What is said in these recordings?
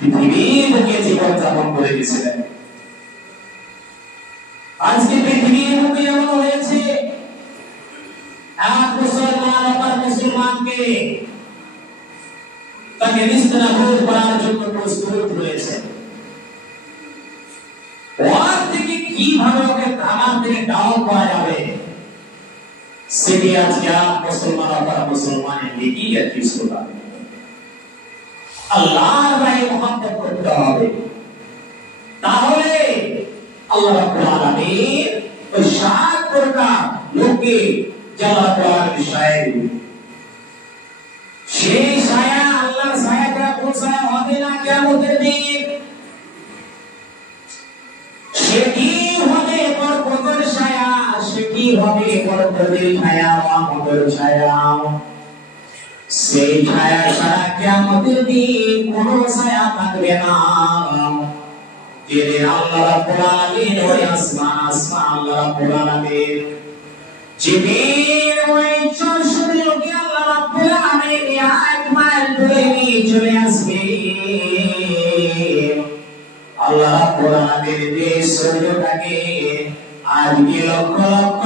পৃথিবীর বুকে জীবন যাপন করে গেছিলেন। আজকে পৃথিবীর বুকে এমন হয়েছে এক মুসলমান অপর মুসলমানকে তাকে নিস্তেনাবুদ করার জন্য প্রস্তুত রয়েছে। ওর থেকে কিভাবে ওকে ধামার থেকে ডাউন করা যাবে সেটি আজকে মুসলমান অপর মুসলমানের লিখি একটি স্লোগান। আল্লাহর রায়ে মুহাম্মদ করতে হবে, তাহলে আল্লাহ রাব্বুল আলামিন ওই 7 প্রকার লোককে যারা কোরআন বিষয়ে সেই ছায়া আল্লাহর ছায়া দ্বারা পৌঁছায় হবে না কিয়ামতের দিন। সেটি হবে পরপরের ছায়া, সেটি হবে পরপরের ছায়া, রহমতের ছায়া। সেই ছায়া ছাড়া কিয়ামতের দিন কোনো ছায়া থাকবে না। যেদিন আল্লাহ রাব্বুল আলামিন ওই আসমান আল্লাহ রাব্বুল আলামিন যেদিন ওই চরশুরিকে আল্লাহ রাব্বুল আলামিন এক মাইল দূরে নিয়ে চলে আসবে, আল্লাহ রাব্বুল আলামিন এই সূর্যটাকে আজকে লক্ষ লক্ষ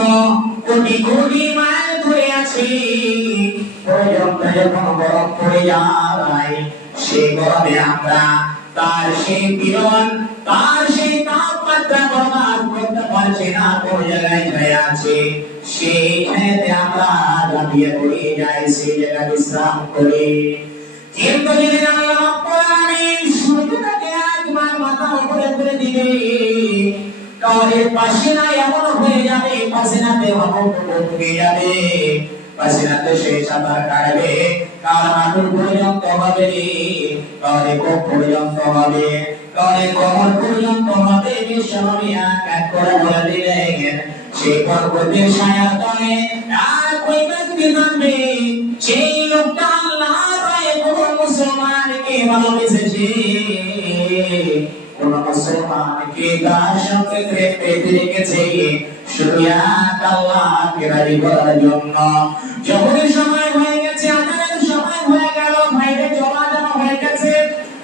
কোটি কোটি মাইল দূরে আছে পর্যন্ত যখন বরফ পড়ে যায়, সেই গরমে আমরা তার সেই পীড়ন, তার সেই তাপমাত্রা বরদাস্ত করতে পারছি না। কোন জায়গায় হয়ে আছে সেইখানে আমরা দাঁড়িয়ে পড়ে যাই, সেই জায়গায় বিশ্রাম করি। কিন্তু যদি আল্লাহ রাব্বুল আলামিন সূর্যটাকে একবার মাথার উপরে তুলে দিবে, তাহলে পাশিনা এমন হয়ে যাবে, পাশিনাতে হয়ে যাবে, পাশিনাতে সেই সাঁতার কাটবে, কার হাঁটু পর্যন্ত হবে, কারে কোপ পর্যন্ত হবে, কারে কোমর পর্যন্ত হবে। বিশ্বনবী এক করে বলে দিলেন, সেই পর্বতের ছায়ার তলে এক ওই ব্যক্তি থাকবে, সেই লোকটা আল্লাহর রায়ে কোন মুসলমানকে ভালোবেসেছে, কোন মুসলমানকে তার সঙ্গে পেতে রেখেছে শুধু এক আল্লাহকে রাজি করার জন্য। যখন সময় হয়ে গেছে, আজানের সময় হয়ে গেল, ভাইরে জমা জমা হয়ে গেছে,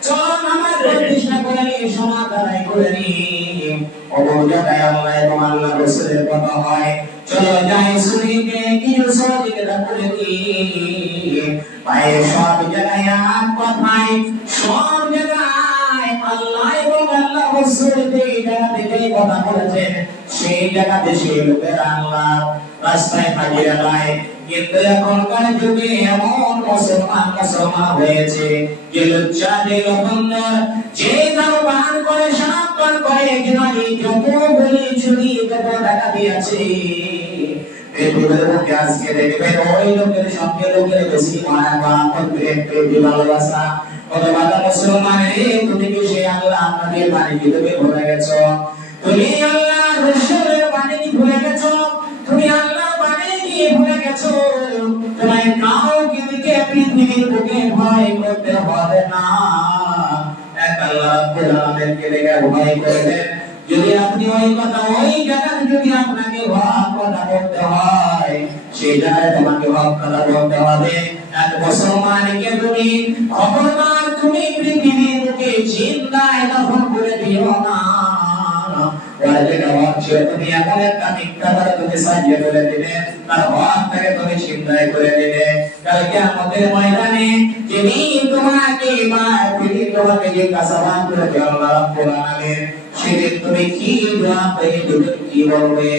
চল নামাজ প্রতিষ্ঠা করে নিয়ে সমাজ আদায় করে নিয়ে অবজায় আল্লাহ এবং আল্লাহ রাসূলের কথা হয়, চলো যাই সুরিকে কিছু সহযোগিতা করে নিয়ে ভাই সব জায়গায় এক কথায়, সব জায়গায় আল্লাহ এবং আল্লাহ রাসূল যেই জায়গা থেকে কথা বলেছেন সেই জায়গাতে সেই লোকেরা আল্লাহ রাস্তায় হাজিরা দেয়। কিন্তু এখনকার যুগে এমন মুসলমান হয়েছে যে লজ্জা, যে লবন্দর, যে দারবান করে, সাবধান করে, কিনারি যত বলি চুরি যত টাকা দিয়েছে, পৃথিবীর বুকে আজকে দেখবেন ওই লোকের সঙ্গে লোকের বেশি মায়া বা প্রেম ভালোবাসা। অথবা মুসলমানের তুমি কি সেই আল্লাহ আপনাদের বাণী তুমি ভুলে গেছো? তুমি আল্লাহ রাসূলের বাণী ভুলে গেছো? তুমি আল্লাহ বাণী ভুলে গেছো? তোমায় কাউকে দিকে পৃথিবীর বুকে ভয় করতে হবে না, এক আল্লাহ রাব্বুল আলামিনকে দেখে ভয় করবেন। যদি আপনি ওই কথা ওই জায়গায় যদি আপনাকে হক কথা বলতে হয়, সেই জায়গায় তোমাকে হক কথা বলতে হবে। এক মুসলমানকে তুমি খবরদার তুমি পৃথিবীর বুকে জিন্দায় দফন করে দিও না। তুমি এমন একটা মিথ্যা দ্বারা তুমি সাজিয়ে তুলে দিলে, তার হকটাকে তুমি চিন্তায় করে দিলে, কালকে আমাদের ময়দানে যিনি তোমাকে তোমাকে যে কাসাবান করে দেওয়া আল্লাহ রাব্বুল আলামিন, সেদিন তুমি কি জবাব দেবে, কি বলবে?